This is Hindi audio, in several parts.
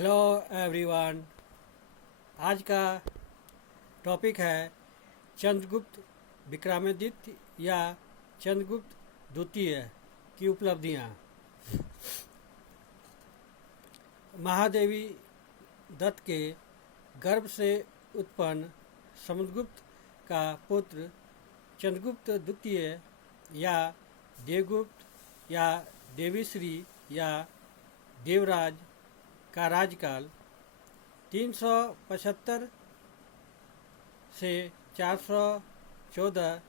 Hello everyone. आज का टॉपिक है चंद्रगुप्त विक्रमादित्य या चंद्रगुप्त द्वितीय की उपलब्धियां। महादेवी दत्त के गर्भ से उत्पन्न समुद्रगुप्त का पुत्र चंद्रगुप्त द्वितीय या देवगुप्त या देवीश्री या देवराज का राज्यकाल 375 से 414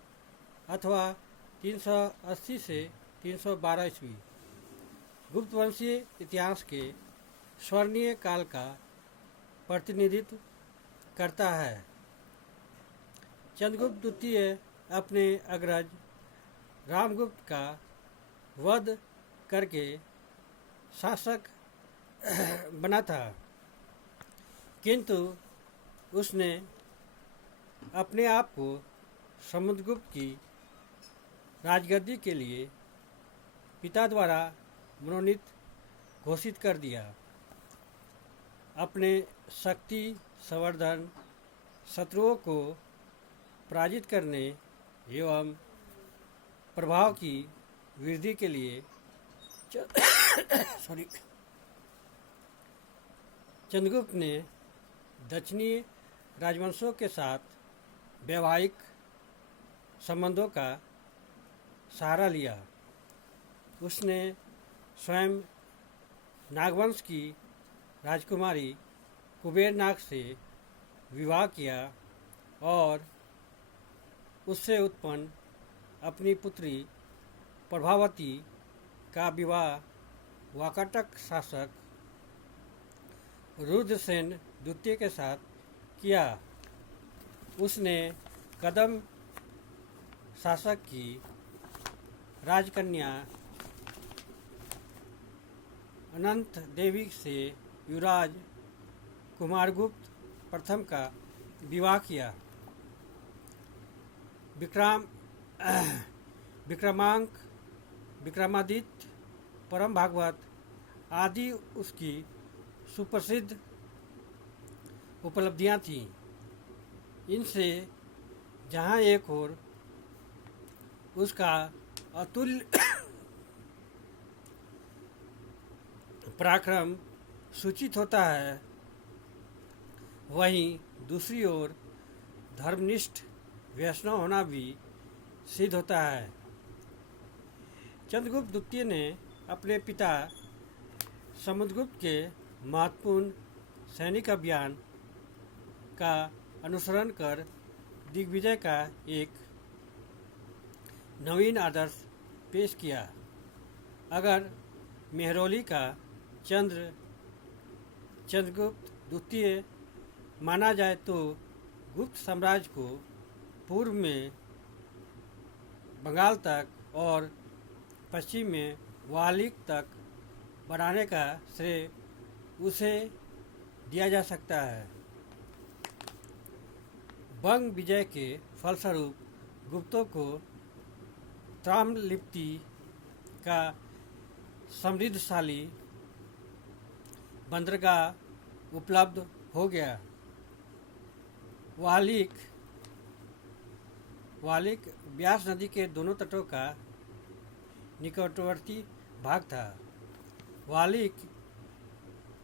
अथवा 380 से 312 ईस्वी गुप्त वंशीय इतिहास के स्वर्णीय काल का प्रतिनिधित्व करता है। चंद्रगुप्त द्वितीय अपने अग्रज रामगुप्त का वध करके शासक बना था, किंतु उसने अपने आप को समुद्रगुप्त की राजगद्दी के लिए पिता द्वारा मनोनीत घोषित कर दिया। अपने शक्ति संवर्धन, शत्रुओं को पराजित करने एवं प्रभाव की वृद्धि के लिए चंद्रगुप्त ने दक्षिणी राजवंशों के साथ वैवाहिक संबंधों का सहारा लिया। उसने स्वयं नागवंश की राजकुमारी कुबेरनाग से विवाह किया और उससे उत्पन्न अपनी पुत्री प्रभावती का विवाह वाकाटक शासक रुद्रसेन द्वितीय के साथ किया। उसने कदम शासक की राजकन्या अनंत देवी से युवराज कुमारगुप्त प्रथम का विवाह किया। विक्रमांक, विक्रमादित्य, परम भागवत आदि उसकी सुप्रसिद्ध उपलब्धियां थीं। इनसे जहां एक ओर उसका अतुल्य पराक्रम सूचित होता है, वहीं दूसरी ओर धर्मनिष्ठ वैष्णव होना भी सिद्ध होता है। चंद्रगुप्त द्वितीय ने अपने पिता समुद्रगुप्त के महत्वपूर्ण सैनिक अभियान का अनुसरण कर दिग्विजय का एक नवीन आदर्श पेश किया। अगर मेहरौली का चंद्रगुप्त द्वितीय माना जाए तो गुप्त साम्राज्य को पूर्व में बंगाल तक और पश्चिम में वालिक तक बढ़ाने का श्रेय उसे दिया जा सकता है। बंग विजय के फलस्वरूप गुप्तों को ताम्रलिप्ति का समृद्धशाली बंदरगाह उपलब्ध हो गया। वालिक ब्यास नदी के दोनों तटों का निकटवर्ती भाग था। वालिक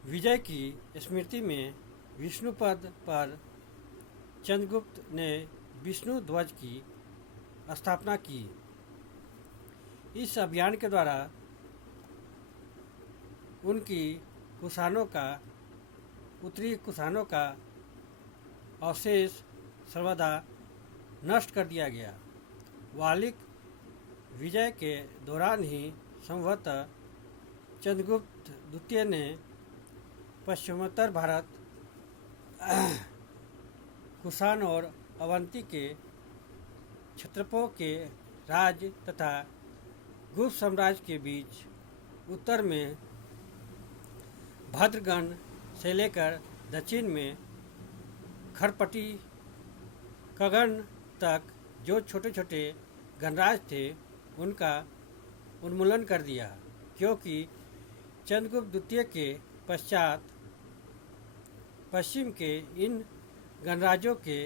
विजय की स्मृति में विष्णुपद पर चंद्रगुप्त ने विष्णु ध्वज की स्थापना की। इस अभियान के द्वारा उनकी उत्तरी कुषाणों का अवशेष सर्वदा नष्ट कर दिया गया। वालिक विजय के दौरान ही संभवतः चंद्रगुप्त द्वितीय ने पश्चिमोत्तर भारत, कुषाण और अवंती के क्षत्रपों के राज्य तथा गुप्त साम्राज्य के बीच उत्तर में भद्रगण से लेकर दक्षिण में खरपटी कगन तक जो छोटे छोटे गणराज्य थे उनका उन्मूलन कर दिया, क्योंकि चंद्रगुप्त द्वितीय के पश्चात पश्चिम के इन गणराज्यों के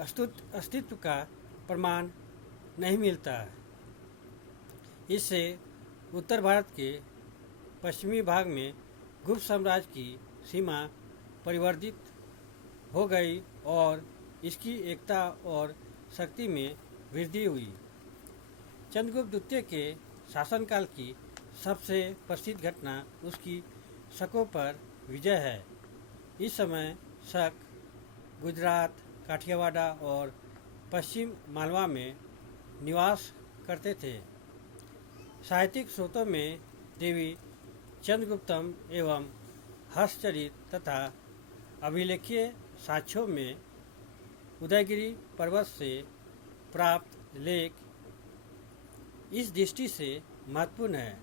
अस्तित्व का प्रमाण नहीं मिलता। इससे उत्तर भारत के पश्चिमी भाग में गुप्त साम्राज्य की सीमा परिवर्तित हो गई और इसकी एकता और शक्ति में वृद्धि हुई। चंद्रगुप्त द्वितीय के शासनकाल की सबसे प्रसिद्ध घटना उसकी शकों पर विजय है। इस समय शक गुजरात, काठियावाड़ और पश्चिम मालवा में निवास करते थे। साहित्यिक स्रोतों में देवी चंद्रगुप्तम एवं हर्षचरित तथा अभिलेखीय साक्ष्यों में उदयगिरी पर्वत से प्राप्त लेख इस दृष्टि से महत्वपूर्ण है।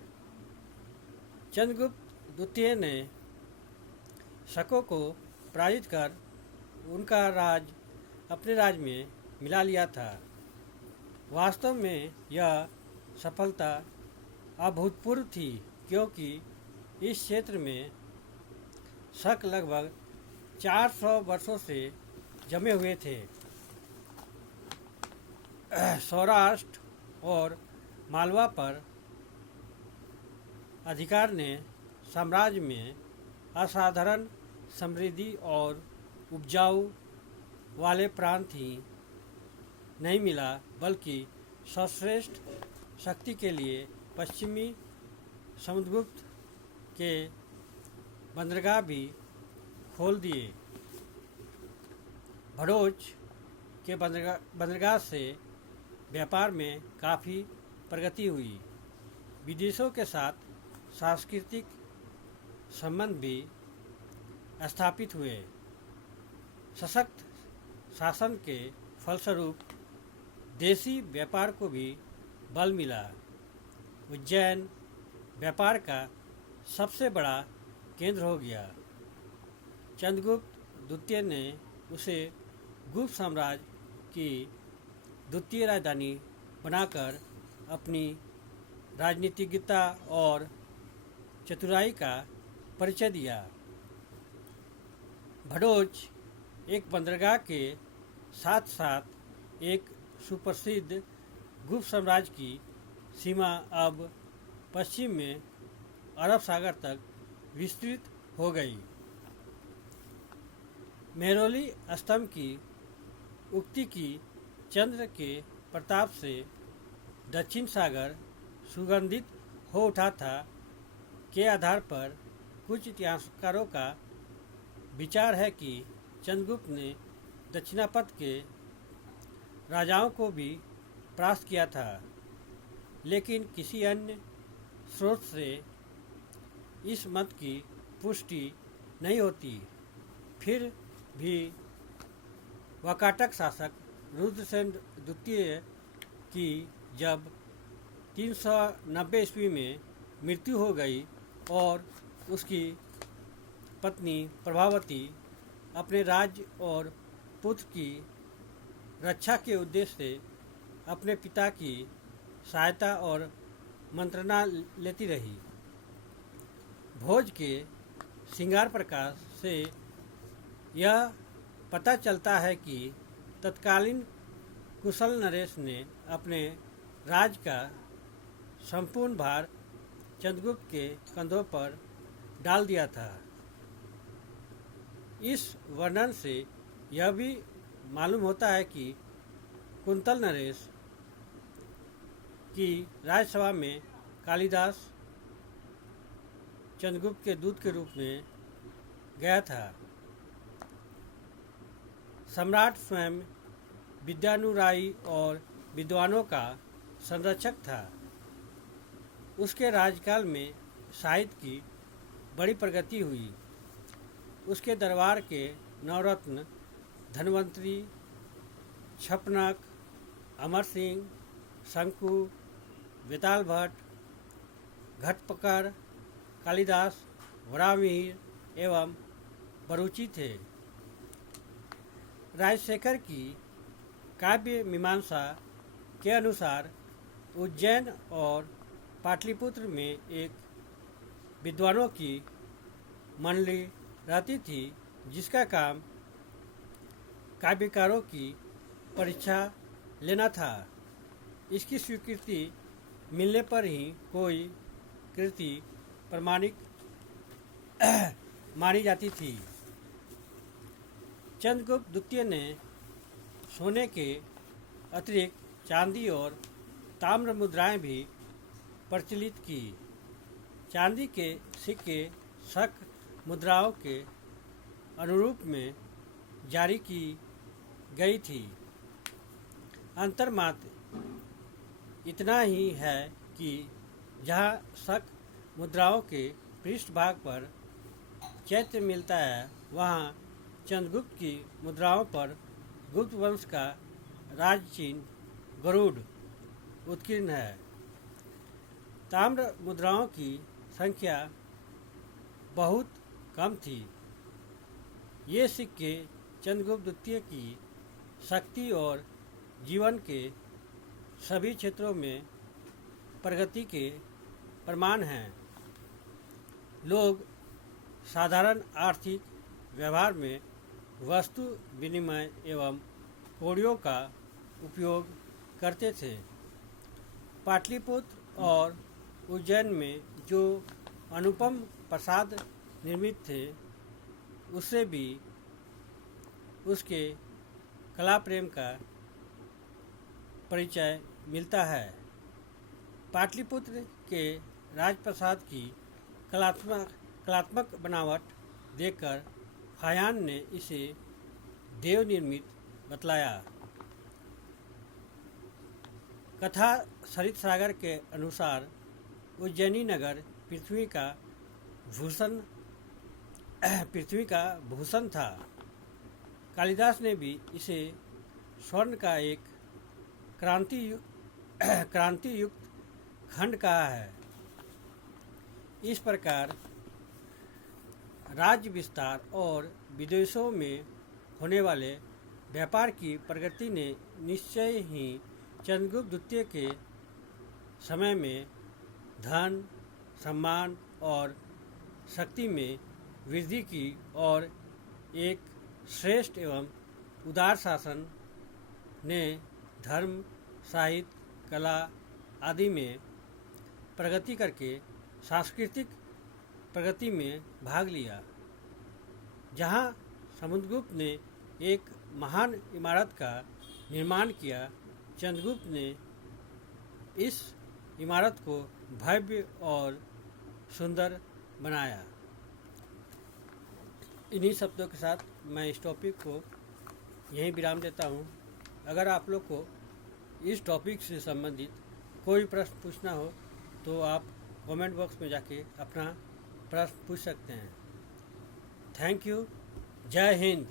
चंद्रगुप्त द्वितीय ने शकों को पराजित कर उनका राज अपने राज में मिला लिया था। वास्तव में यह सफलता अभूतपूर्व थी, क्योंकि इस क्षेत्र में शक लगभग 400 वर्षों से जमे हुए थे। सौराष्ट्र और मालवा पर अधिकार ने साम्राज्य में असाधारण समृद्धि और उपजाऊ वाले प्रांत ही नहीं मिला, बल्कि सर्वश्रेष्ठ शक्ति के लिए पश्चिमी समुद्रगुप्त के बंदरगाह भी खोल दिए। भड़ोच के बंदरगाह से व्यापार में काफ़ी प्रगति हुई। विदेशों के साथ सांस्कृतिक संबंध भी स्थापित हुए। सशक्त शासन के फलस्वरूप देशी व्यापार को भी बल मिला। उज्जैन व्यापार का सबसे बड़ा केंद्र हो गया। चंद्रगुप्त द्वितीय ने उसे गुप्त साम्राज्य की द्वितीय राजधानी बनाकर अपनी राजनीतिज्ञता और चतुराई का परिचय दिया। भड़ोच एक बंदरगाह के साथ साथ एक सुप्रसिद्ध गुप्त साम्राज्य की सीमा अब पश्चिम में अरब सागर तक विस्तृत हो गई। मेहरौली स्तंभ की उक्ति की चंद्र के प्रताप से दक्षिण सागर सुगंधित हो उठा था के आधार पर कुछ इतिहासकारों का विचार है कि चंद्रगुप्त ने दक्षिणापथ के राजाओं को भी परास्त किया था, लेकिन किसी अन्य स्रोत से इस मत की पुष्टि नहीं होती। फिर भी वाकाटक शासक रुद्रसेन द्वितीय की जब 390 ईस्वी में मृत्यु हो गई और उसकी पत्नी प्रभावती अपने राज्य और पुत्र की रक्षा के उद्देश्य से अपने पिता की सहायता और मंत्रणा लेती रही। भोज के श्रृंगार प्रकाश से यह पता चलता है कि तत्कालीन कुशल नरेश ने अपने राज का संपूर्ण भार चंद्रगुप्त के कंधों पर डाल दिया था। इस वर्णन से यह भी मालूम होता है कि कुंतल नरेश की राजसभा में कालिदास चंद्रगुप्त के दूत के रूप में गया था। सम्राट स्वयं विद्यानुरागी और विद्वानों का संरक्षक था। उसके राज्यकाल में साहित्य की बड़ी प्रगति हुई। उसके दरबार के नवरत्न धन्वंतरी, छपनक, अमर सिंह, शंकु, वेताल भट्ट, घटपकर, कालिदास, वराहमिहिर एवं बरूची थे। राजशेखर की काव्य मीमांसा के अनुसार उज्जैन और पाटलिपुत्र में एक विद्वानों की मंडली रहती थी जिसका काम काव्यकारों की परीक्षा लेना था। इसकी स्वीकृति मिलने पर ही कोई कृति प्रमाणिक मानी जाती थी। चंद्रगुप्त द्वितीय ने सोने के अतिरिक्त चांदी और ताम्र मुद्राएं भी प्रचलित की। चांदी के सिक्के शक मुद्राओं के अनुरूप में जारी की गई थी। अंतर मात्र इतना ही है कि जहाँ शक मुद्राओं के पृष्ठभाग पर चैत्र मिलता है, वहाँ चंद्रगुप्त की मुद्राओं पर गुप्त वंश का राज चिन्ह गरुड़ उत्कीर्ण है। ताम्र मुद्राओं की संख्या बहुत कम थी। ये सिक्के चंद्रगुप्त द्वितीय की शक्ति और जीवन के सभी क्षेत्रों में प्रगति के प्रमाण हैं। लोग साधारण आर्थिक व्यवहार में वस्तु विनिमय एवं कौड़ियों का उपयोग करते थे। पाटलिपुत्र और उज्जैन में जो अनुपम प्रासाद निर्मित थे, उससे भी उसके कला प्रेम का परिचय मिलता है। पाटलिपुत्र के राजप्रसाद की कलात्मक बनावट देखकर फायान ने इसे देव निर्मित बतलाया। कथा सरित सागर के अनुसार उज्जैनी नगर पृथ्वी का भूषण था। कालिदास ने भी इसे स्वर्ण का एक क्रांति युक्त खंड कहा है। इस प्रकार राज्य विस्तार और विदेशों में होने वाले व्यापार की प्रगति ने निश्चय ही चंद्रगुप्त द्वितीय के समय में धन, सम्मान और शक्ति में वृद्धि की और एक श्रेष्ठ एवं उदार शासन ने धर्म, साहित्य, कला आदि में प्रगति करके सांस्कृतिक प्रगति में भाग लिया। जहाँ समुद्रगुप्त ने एक महान इमारत का निर्माण किया, चंद्रगुप्त ने इस इमारत को भव्य और सुंदर बनाया। इन्हीं शब्दों के साथ मैं इस टॉपिक को यहीं विराम देता हूँ। अगर आप लोग को इस टॉपिक से संबंधित कोई प्रश्न पूछना हो तो आप कमेंट बॉक्स में जाके अपना प्रश्न पूछ सकते हैं। Thank you. जय हिंद।